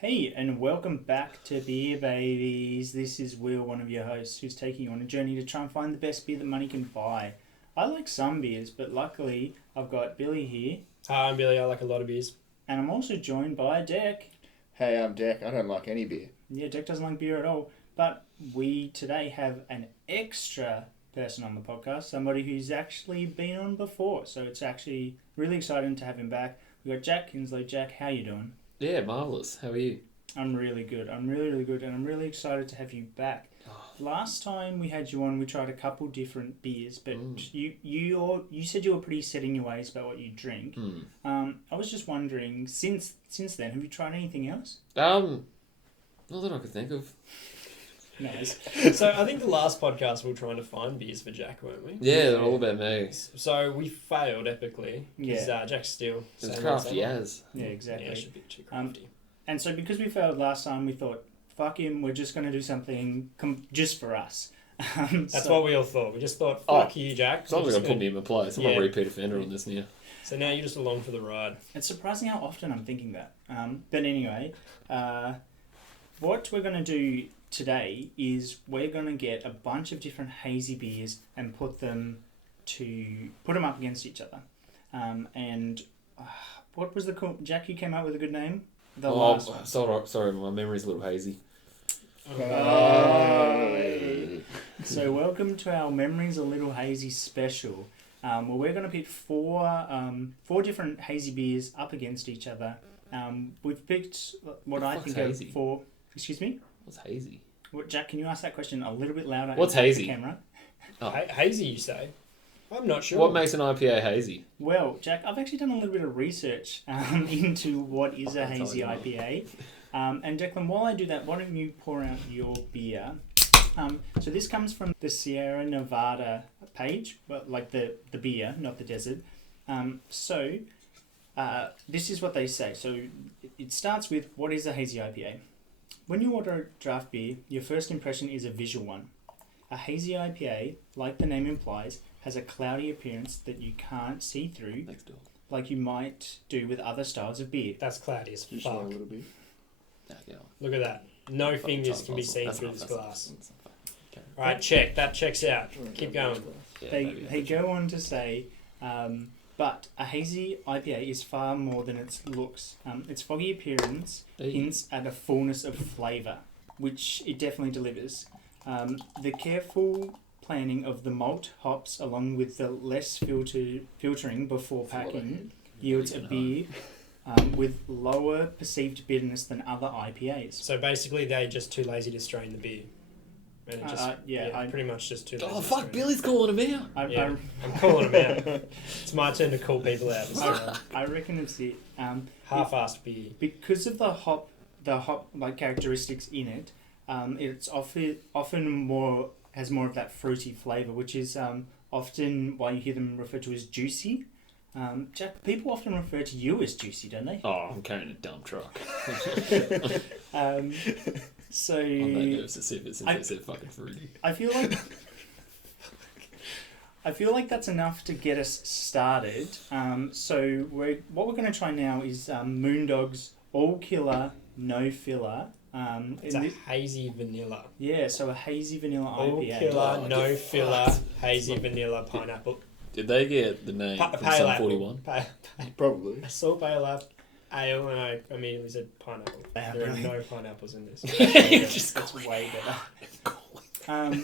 Hey, and welcome back to Beer Babies. This is Will, one of your hosts, who's taking you on a journey to try and find the best beer that money can buy. I like some beers, but luckily I've got Billy here. Hi, I'm Billy. I like a lot of beers. And I'm also joined by Deck. Hey, I'm Jack. I don't like any beer. Yeah, Deck doesn't like beer at all. But we today have an extra person on the podcast, somebody who's actually been on before. So it's actually really exciting to have him back. We've got Jack Kinslow. Jack, how you doing? Yeah, marvellous. How are you? I'm really good. I'm really good, and I'm really excited to have you back. Last time we had you on, we tried a couple different beers, but you said you were pretty set in your ways about what you drink. I was just wondering, since then, have you tried anything else? Not that I could think of. Nice. So I think the last podcast we were trying to find beers for Jack, weren't we? Yeah, they're all about me. So we failed epically. Yeah. Jack's still... It's crafty as. Yeah, exactly. Yeah, it should be too crafty. And so because we failed last time, we thought, fuck him, we're just going to do something just for us. That's what we all thought. We just thought, fuck you, Jack. Someone's going to put me in my place. I'm not a repeat offender on this now. So now you're just along for the ride. It's surprising how often I'm thinking that. But anyway, what we're going to do today is we're going to get a bunch of different hazy beers and put them up against each other. What was the Jack? You came up with a good name. Last one. Sorry, my memory's a little hazy. So welcome to our Memories a Little Hazy special. Where we're going to pit four different hazy beers up against each other. We've picked what I think hazy? are four. Excuse me? What's hazy? What, Jack, can you ask that question a little bit louder? What's into hazy? The camera? Oh. Hazy, you say? I'm not sure. What makes an IPA hazy? Well, Jack, I've actually done a little bit of research into what is a hazy IPA. And Declan, while I do that, why don't you pour out your beer? So this comes from the Sierra Nevada page, well, like the beer, not the desert. This is what they say. So it starts with, what is a hazy IPA? When you order a draft beer, your first impression is a visual one. A hazy IPA, like the name implies, has a cloudy appearance that you can't see through, like you might do with other styles of beer. That's cloudy as Just a fuck. little bit. Look at that. No fingers can be seen through this glass. Okay. Alright, check. That checks out. Keep going. Yeah, They go on to say, but a hazy IPA is far more than its looks. Its foggy appearance hints at a fullness of flavour, which it definitely delivers. The careful planning of the malt hops, along with the less filtering before packing, yields a beer with lower perceived bitterness than other IPAs. So basically, they're just too lazy to strain the beer. And it just, pretty much just too lazy. Oh, fuck, Billy's calling him out. I'm calling him out. It's my turn to call people out. I reckon it's it. Half-assed beer. Because of the hop like characteristics in it, it's often more has more of that fruity flavour, which is often why you hear them referred to as juicy. Jack, people often refer to you as juicy, don't they? Oh, I'm carrying a dump truck. So I'm no nerves to sip it since they said fucking fruity. I feel like that's enough to get us started. So what we're going to try now is Moondog's All Killer No Filler. It's a hazy vanilla. Yeah, so a hazy vanilla All IPA. killer, no filler, hazy vanilla pineapple. Did they get the name from Pale Sum apple. 41? Probably. I saw pale ale and I immediately said pineapple. Yeah, There are brilliant. no pineapples in this. That's way better.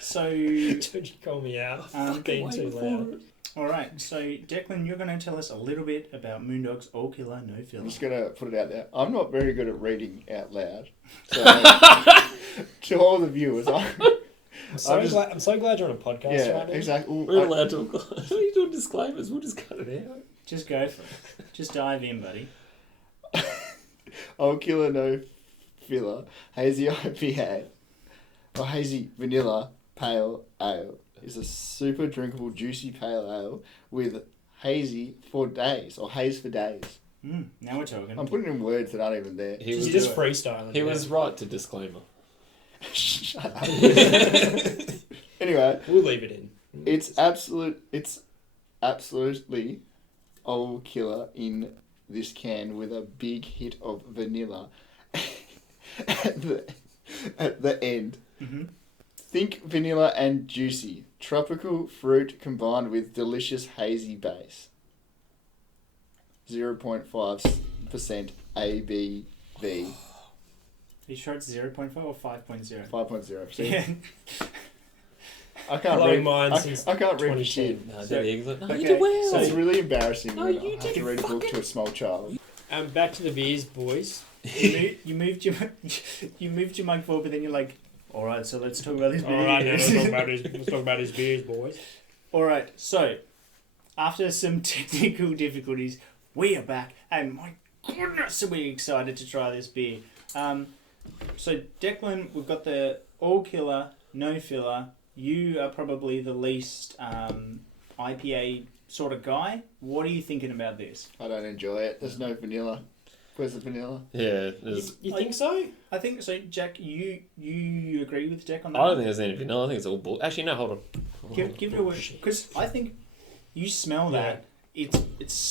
So, Don't you call me out. Being too loud. alright, so Declan, you're going to tell us a little bit about Moondog's All Killer No Filler. I'm just going to put it out there. I'm not very good at reading out loud. So, to all the viewers, I'm so glad you're on a podcast yeah, right now. exactly. We're allowed to... What are you doing disclaimers? We'll just cut it out. Just go for it. Just dive in, buddy. All Killer No Filler Hazy IPA or Hazy Vanilla Pale Ale is a super drinkable juicy pale ale with hazy for days or haze for days. Now we're talking. I'm putting in words that aren't even there. You're just freestyling. He was right to disclaimer. Shut up. Anyway, We'll leave it in. it's absolutely all killer in this can with a big hit of vanilla at the end. Mm-hmm. Think vanilla and juicy. Tropical fruit combined with delicious hazy base. 0.5% ABV. Are you sure it's 0.5 or 5.0? 5.0. Yeah. I can't Blowing read. minds since I can't read for shit. 2010. No, So- you okay, did well. So it's really embarrassing No, when you I have to did read a book to a small child. Back to the beers, boys. You moved your mic forward, but then you're like, all right, so let's talk about this beer. All right, now let's talk about his beers, boys. All right, so after some technical difficulties, we are back, and my goodness, are we excited to try this beer. So Declan, we've got the all killer, no filler. You are probably the least IPA sort of guy. What are you thinking about this? I don't enjoy it. There's no vanilla. Where's the vanilla? Yeah, You think so? I think so. Jack, you agree with Jack on that? I don't think there's any vanilla. I think it's all bull. Actually, no, hold on. Give it a word, because I think you smell that. It's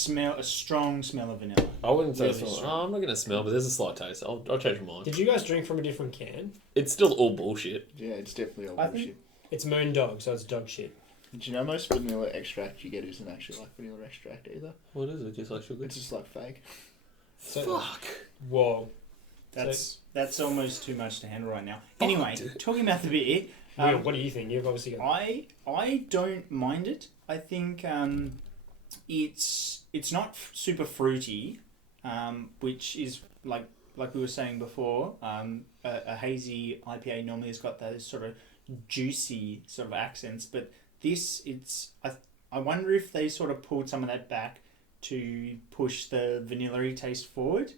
a strong smell of vanilla. I wouldn't say Really it's strong. I'm not going to smell, but there's a slight taste. I'll change my mind. Did you guys drink from a different can? It's still all bullshit. Yeah, it's definitely all I bullshit. think- It's Moon Dog, so it's dog shit. Do you know most vanilla extract you get isn't actually like vanilla extract either? What is it? Just like sugar? It's just like fake. So, Fuck. Whoa. That's almost too much to handle right now. Anyway, talking about the beer, Will, what do you think? You've obviously got... I don't mind it. I think it's not super fruity, which is like we were saying before. A hazy IPA normally has got those sort of juicy sort of accents, but this I wonder if they sort of pulled some of that back to push the vanilla-y taste forward.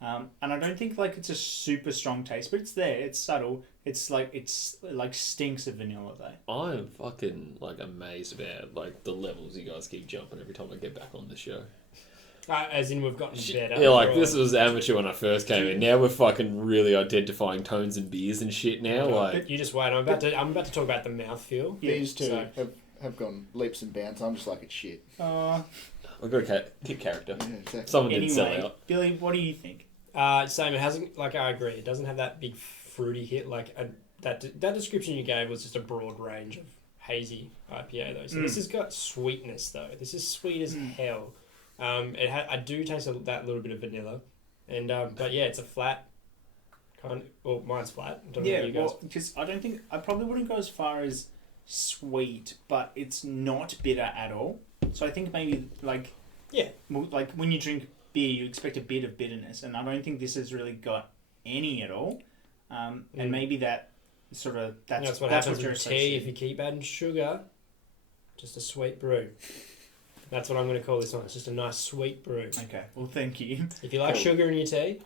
And I don't think like it's a super strong taste, but it's there. It's subtle. It's like stinks of vanilla though. I'm fucking like amazed about like the levels you guys keep jumping every time I get back on the show. as in we've gotten better. Yeah, like this was amateur when I first came in. Now we're fucking really identifying tones and beers and shit now. Like You just wait. I'm about to talk about the mouthfeel. These two so- have gone leaps and bounds. I'm just like, it's shit. we've got to kick character. Yeah, exactly. Someone didn't sell Anyway, out. Billy, what do you think? Same. It hasn't. Like I agree. It doesn't have that big fruity hit. Like that description you gave was just a broad range of hazy IPA though. So this has got sweetness though. This is sweet as hell. I do taste that little bit of vanilla, and but yeah, it's a flat kind. Well, mine's flat. I don't know about you guys. because I don't think I probably wouldn't go as far as sweet, but it's not bitter at all. So I think maybe like when you drink beer, you expect a bit of bitterness, and I don't think this has really got any at all. And maybe that sort of that's what you're happens with tea if you keep adding sugar. Just a sweet brew. That's what I'm going to call this one. It's just a nice sweet brew. Okay, well, thank you. If you like sugar in your tea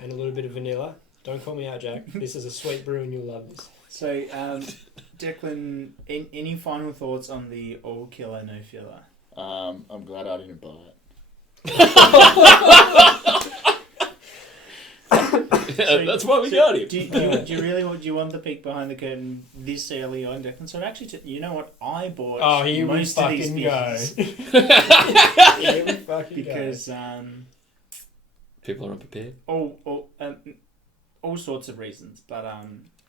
and a little bit of vanilla, don't call me out, Jack. This is a sweet brew and you'll love this. So, Declan, any final thoughts on the all killer no filler? I'm glad I didn't buy it. That's why we got him. Do you want the peek behind the curtain this early on, Declan? So actually, you know what? I bought most of these beers. Here we fucking because People are unprepared. all sorts of reasons, but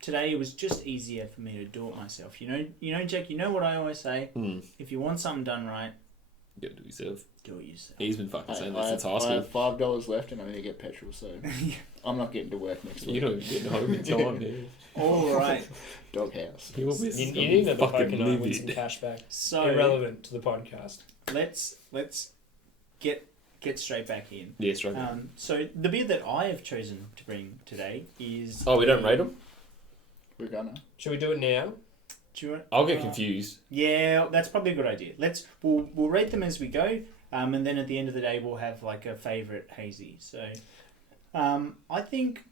today it was just easier for me to do it myself. You know, Jack. You know what I always say? If you want something done right, You gotta do it yourself. do it yourself. He's been fucking saying that I since high have school. $5 left and I need to get petrol, so I'm not getting to work next week. You don't even get home in time, dude. All right. Doghouse. You need to fucking win some cash back. So irrelevant to the podcast. let's get straight back in. Yeah, straight. So the beer that I have chosen to bring today is. Oh, we don't rate them? We're gonna. Should we do it now? Do you want, I'll get confused. Yeah, that's probably a good idea. We'll rate them as we go, and then at the end of the day we'll have like a favourite hazy. So, I think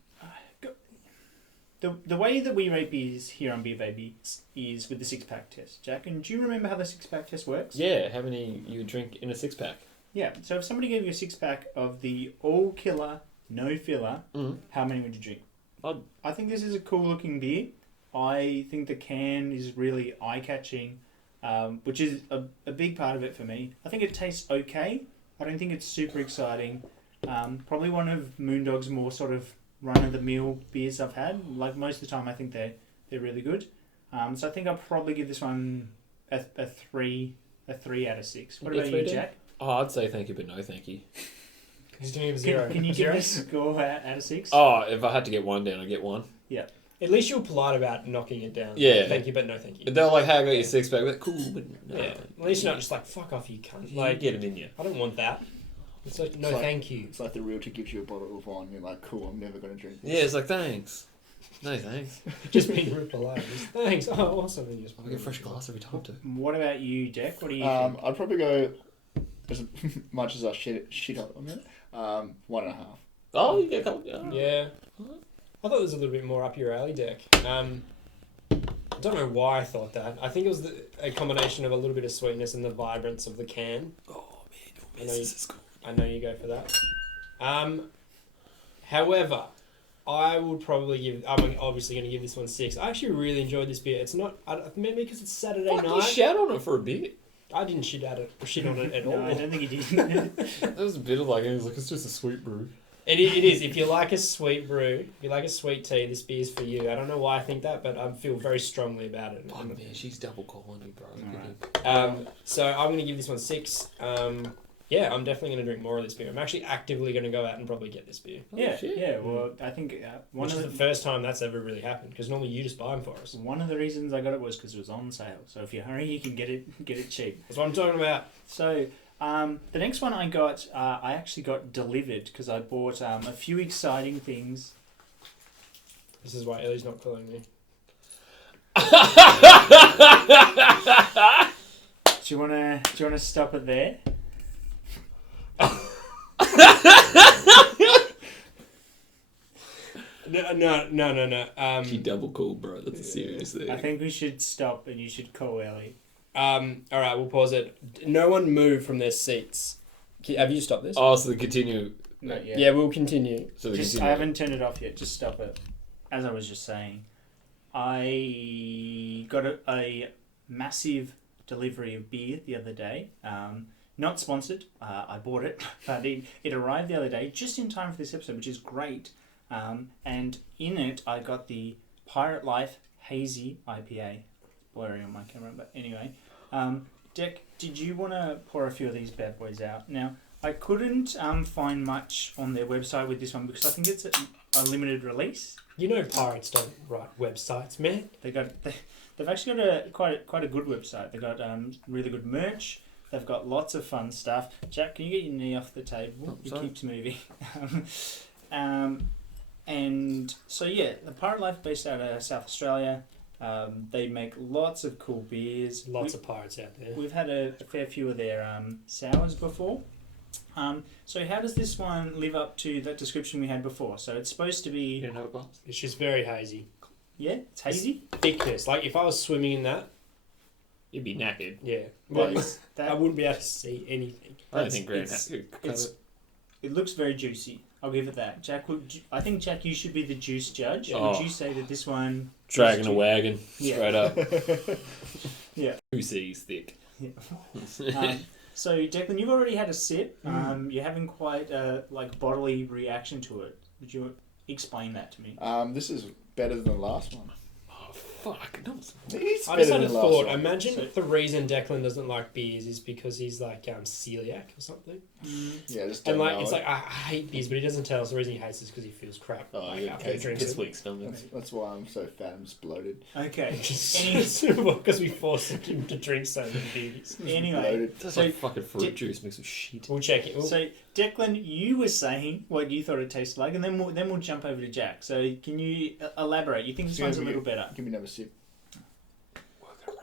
the way that we rate beers here on Beer Baby is with the 6-pack test. Jack, and do you remember how the 6-pack test works? Yeah, how many you drink in a 6-pack? Yeah. So if somebody gave you a 6-pack of the all killer, no filler, how many would you drink? I think this is a cool looking beer. I think the can is really eye-catching, which is a big part of it for me. I think it tastes okay. I don't think it's super exciting. Probably one of Moondog's more sort of run-of-the-mill beers I've had. Like most of the time, I think they're really good. So I think I'll probably give this one a 3 out of 6. What about you, Jack? Oh, I'd say thank you, but no thank you. He's doing a 0. Can you give this a score out of 6? Oh, if I had to get one down, I'd get 1. At least you're polite about knocking it down. Yeah. Thank you, but no thank you. They're like, hey, I got your 6-pack. But cool, but no. Yeah. At least you're not just like, fuck off, you cunt. Like, get them in you. I don't want that. It's like, no, It's like- thank you. It's like the realtor gives you a bottle of wine. You're like, cool, I'm never going to drink this. Yeah, it's like, thanks. No, thanks. Just being real polite. Just, thanks. Oh, awesome. And you just I'll get a fresh glass every time, too. What about you, Jack? What do you think? I'd probably go, as much as I shit up on it, 1.5. Oh, you get a couple. Yeah. I thought it was a little bit more up your alley, Deck. I don't know why I thought that. I think it was a combination of a little bit of sweetness and the vibrance of the can. Oh, man, this is cool. I know you go for that. However, I would probably give... I'm obviously going to give this one 6. I actually really enjoyed this beer. It's not... maybe because it's Saturday Fuck, you night. shat on it for a bit. I didn't shit on it at all. No, I don't think you did. That was a bit of like, it was like, it's just a sweet brew. It is. If you like a sweet brew, if you like a sweet tea, this beer's for you. I don't know why I think that, but I feel very strongly about it. Oh, man, she's double calling you, bro. Alright. So I'm going to give this one 6. Yeah, I'm definitely going to drink more of this beer. I'm actually actively going to go out and probably get this beer. Yeah. Well, I think Which is the first time that's ever really happened, because normally you just buy them for us. one of the reasons I got it was because it was on sale. So if you hurry, you can get it cheap. That's what I'm talking about. So the next one I got, I actually got delivered because I bought a few exciting things. This is why Ellie's not calling me. Do you wanna stop it there? No. She double called, bro. That's a serious thing. I think we should stop and you should call Ellie. All right, we'll pause it. No one move from their seats. Have you stopped this? Oh, so the continue. Not yet. Yeah, we'll continue. So the I continue. haven't turned it off yet. Just stop it. As I was just saying, I got a massive delivery of beer the other day. Not sponsored. I bought it, but it arrived the other day just in time for this episode, which is great. And in it, I got the Pirate Life Hazy IPA. Blurry on my camera, but anyway. Dick, did you want to pour a few of these bad boys out? Now, I couldn't find much on their website with this one because I think it's a limited release. You know pirates don't write websites, man. They've actually got quite a good website. They've got really good merch. They've got lots of fun stuff. Jack, can you get your knee off the table? It keeps moving. And so yeah, the Pirate Life based out of South Australia. They make lots of cool beers. Lots of pirates out there. We've had a fair few of their sours before. So how does this one live up to that description we had before? So it's supposed to be... You know what? It's just very hazy. Yeah, it's hazy? Thickness. Like, if I was swimming in that, You'd be knackered. yeah. Well, Well, that, I wouldn't be able to see anything. I don't It's- think Grant it's- could cut it's- it. it looks very juicy. I'll give it that. Jack, I think, Jack, you should be the juice judge. Oh. Would you say that this one... Dragging a ju- wagon, Yeah. straight up. Yeah. Who sees thick? So, Declan, you've already had a sip. You're having quite a bodily reaction to it. Would you explain that to me? This is better than the last one. Oh, fuck. No, it's It is I better just had than a the last thought. one. Imagine So- the reason Declan doesn't like beers is because he's like celiac or something. Yeah, just And don't like know it's it. I hate beers, but he doesn't tell us the reason he hates it is because he feels crap. Oh, like, yeah. after he drinks It's it. weak stomach. That's why I'm so fat and just bloated. Okay. Because we forced him to drink so many beers. Anyway, Bloated. That's So, like fucking fruit di- juice mixed with shit. We'll check it. so Declan, you were saying what you thought it tasted like, and then we'll jump over to Jack. So can you elaborate? You think this one's a little better? Give me another sip. Work it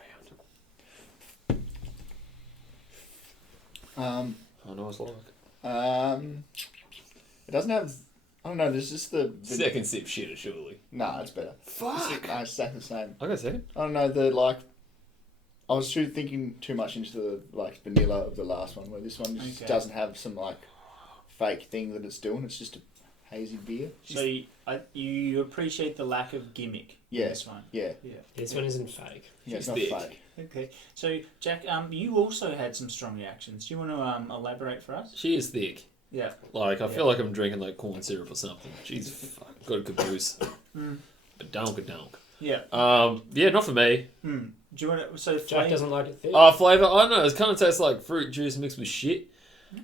around. I know it's like. It doesn't have. I don't know. There's just the Second sip shitter, surely. Nah, it's better. Fuck. Nah, it's exactly the same. I got a second. I don't know. I was thinking too much into the vanilla of the last one, where this one just Okay. doesn't have some fake thing that it's doing. It's just a hazy beer. So you appreciate the lack of gimmick in Yeah. this one? Yeah, This one isn't fake. yeah, it's She's not thick. fake. Okay. So Jack, you also had some strong reactions. Do you want to elaborate for us? She is thick. Yeah. Like, I feel like I'm drinking like corn syrup or something. Jeez, fuck, got a caboose. A donk. Yeah. Yeah, not for me. Do you want to... So Jack doesn't like it thick. Flavour, I don't know, it kind of tastes like fruit juice mixed with shit.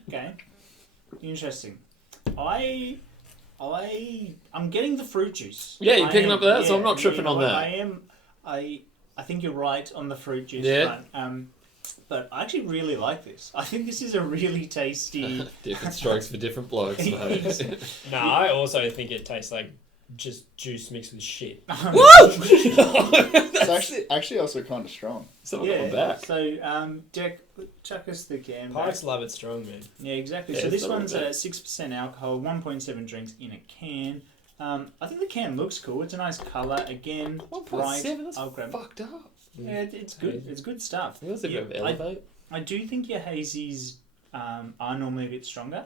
Okay. Interesting. I'm getting the fruit juice. Yeah, you're picking up that, so I'm not tripping on that. I am. I think you're right on the fruit juice front. But I actually really like this. I think this is a really tasty... Different strokes for different blokes, mate. No, I also think it tastes like just juice mixed with shit. It's actually also kind of strong. Something on my back. So, Jack, chuck us the can back. Pikes love it strong, man. Yeah, exactly. Yeah, so this it's not one's bad. 6% alcohol, 1.7 drinks in a can. I think the can looks cool. It's a nice colour. Again, bright. 1.7, that's I'll grab. fucked up. Yeah, it's good. It's good stuff. It was a bit of elevate. I do think your hazies are normally a bit stronger,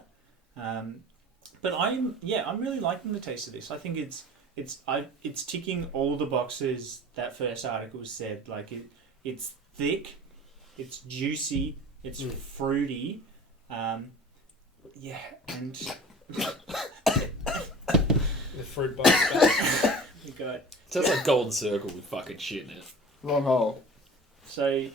but I'm really liking the taste of this. I think it's ticking all the boxes that first article said. Like it's thick, it's juicy, it's fruity, and The fruit box back. we got. Sounds like Golden Circle with fucking shit now. Long hole. So,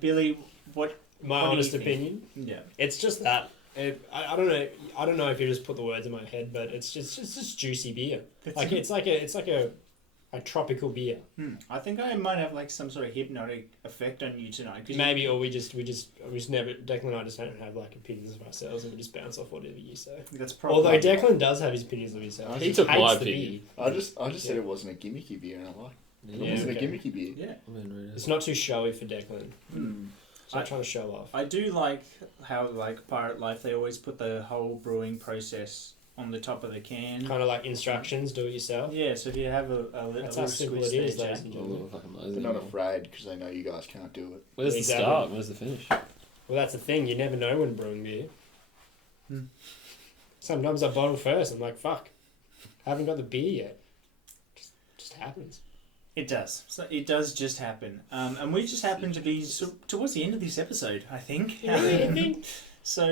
Billy, what? My What do honest you think? opinion, Yeah. it's just that. I don't know. I don't know if you just put the words in my head, but it's just juicy beer. It's like a tropical beer. I think I might have like some sort of hypnotic effect on you tonight. 'Cause Maybe, or we just never. Declan and I just don't have like opinions of ourselves, and we just bounce off whatever you say. that's probably. Although Declan does have his opinions of himself. He took hates my the opinion. beer. I just said it wasn't a gimmicky beer, and I like. It Yeah, wasn't okay. a gimmicky beer. Yeah. It's not too showy for Declan. It's not trying to show off. I do like how like Pirate Life they always put the whole brewing process on the top of the can. Kind of like instructions, do it yourself. Yeah, so if you have a That's little how simple squiz it is, there, ladies Jack. and A gentlemen. little fucking lazy. They're not afraid because they know you guys can't do it. Where's the Exactly. start? Where's the finish? Well, that's the thing. You never know when brewing beer. Sometimes I bottle first. I'm like, fuck, I haven't got the beer yet. Just happens. It does. So it does just happen. And we just happen to be towards the end of this episode, I think. So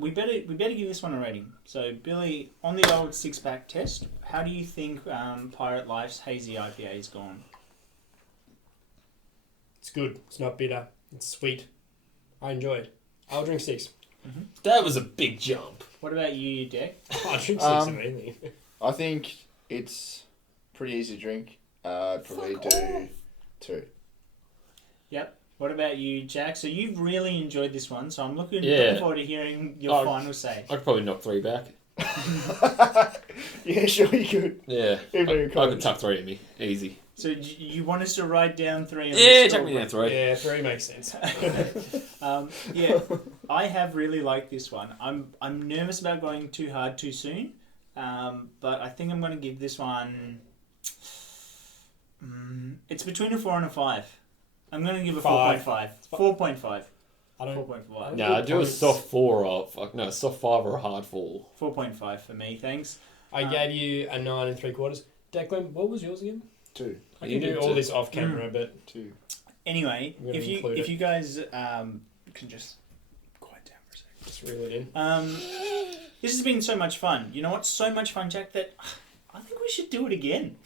we better give this one a rating. So Billy, on the old 6-pack test, how do you think Pirate Life's Hazy IPA is gone? It's good. It's not bitter. It's sweet. I enjoy it. I'll drink 6. That was a big jump. What about you, Deck? I'll drink 6 of anything. I think it's pretty easy to drink. I'd probably do 2. Yep. What about you, Jack? So you've really enjoyed this one, so I'm looking forward to hearing your final say. I could probably knock 3 back. Yeah, sure you could. Yeah. Even though you I can't. could tuck 3 in me. Easy. So you want us to write down 3 on Yeah, the chuck me down 3. Yeah, 3 makes sense. Yeah, I have really liked this one. I'm nervous about going too hard too soon, but I think I'm going to give this one... it's between a 4 and a 5. I'm going to give a 4.5. 4.5. I don't. 4.5. Nah, do a soft 4 or a soft 5 or a hard 4. 4.5 for me, thanks. I gave you a 9 3/4. Declan, what was yours again? 2. I You can do did all too. this off camera, but 2. Anyway, I'm gonna if include you it. guys can just quiet down for a second. just reel it in. This has been so much fun. You know what? So much fun, Jack, that I think we should do it again.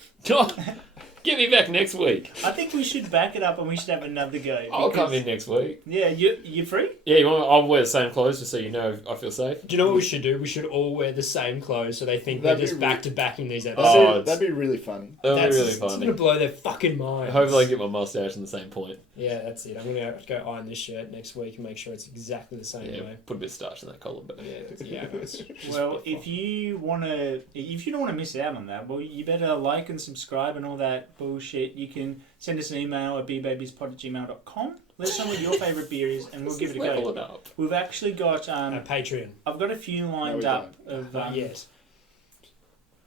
Get me back next week. I think we should back it up and we should have another go. I'll come because- in next week. Yeah, you free? Yeah, I'll wear the same clothes just so you know I feel safe. Do you know what we should do? We should all wear the same clothes so they think That'd we're just be back to back in these Oh, episodes. it's- That'd be really funny. That'll be really It's funny. gonna blow their fucking minds. Hopefully I get my mustache in the same point. Yeah, that's it. I'm gonna have to go iron this shirt next week and make sure it's exactly the same Yeah, way. put a bit of starch in that collar. But Yeah. It's just Well, a bit if you don't want to miss out on that, well, you better like and subscribe and all that bullshit. You can send us an email at beerbabiespod@gmail.com. Let us know what your favourite beer is, and we'll give it a level go. it up. We've actually got Patreon. I've got a few lined No, we up of Not yet.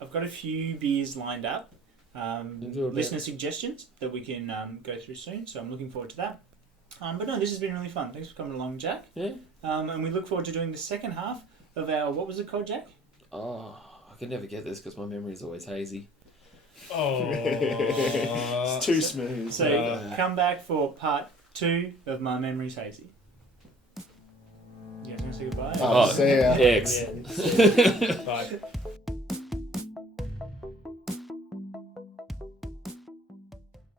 I've got a few beers lined up. Do a bit. Listener suggestions that we can go through soon. So I'm looking forward to that. But no, this has been really fun. Thanks for coming along, Jack. Yeah. And we look forward to doing the second half of our what was it called, Jack? Oh, I could never get this because my memory is always hazy. Oh. It's too smooth. So come back for part 2 of My Memories Hazy. Yeah, I'm gonna say So goodbye. Oh, see ya. X. Yeah, see ya. Bye.